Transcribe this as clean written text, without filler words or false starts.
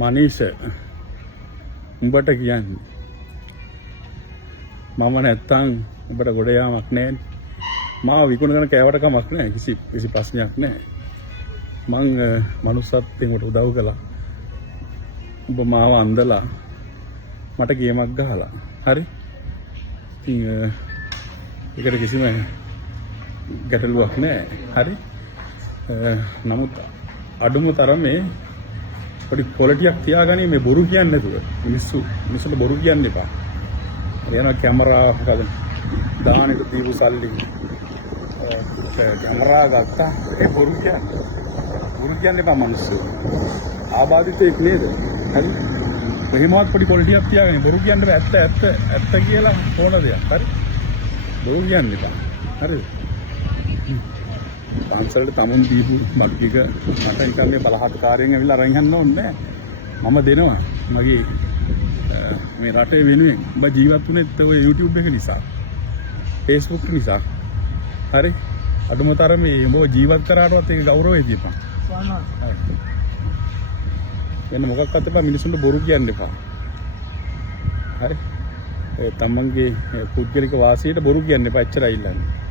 මනීෂ උඹට කියන්නේ මම නැත්තම් උඹට ගොඩ යාමක් නැහැ. මාව විකුණගෙන කෑවට කමක් නැහැ. කිසි ප්‍රශ්නයක් නැහැ. මං මනුස්සත්වෙන් උට උදව් කළා. උඹ මාව අන්දලා මට ගේමක් ගහලා. හරි? ඉතින් ඒකට කිසිම ගැටලුවක් නැහැ. හරි? නමුත් අඩුම තරමේ පොඩි ක්වොලිටියක් තියාගනි මේ බොරු කියන්නේ නැතුව. මිනිස්සුන්ට බොරු කියන්න එපා. එනවා කැමරා මොකද දාන එක දීපු සල්ලි කැමරා ගත්තා ඒ බොරු කියන්නේ එපා මිනිස්සු. ආබාධිතෙක් නේද? හරි? එහෙමවත් පොඩි ක්වොලිටියක් තියාගනි. බොරු කියන්නේ ඇත්ත කියලා ඕන දෙයක්. හරි? බොරු කියන්න එපා. හරිද? පන්සලට තමුන් දීපු මග්ගික මට නිකන් මේ බලහත්කාරයෙන් ඇවිල්ලා අරන් යන්න ඕනේ නැහැ. මම දෙනවා. මගේ මේ රටේ වෙනුවෙන් ඔබ ජීවත් වුණෙත් ඔය YouTube එක නිසා. Facebook නිසා. හරි? අඩුම තරමේ ඔබ ජීවත් කරාටවත් ඒක ගෞරවය දීපන්. වෙන මොකක්වත් එපා මිනිස්සුන්ට බොරු කියන්න එපා. හරි? තමන්ගේ පුද්ගලික වාසියට බොරු කියන්න එපා. එච්චරයි ඉල්ලන්නේ.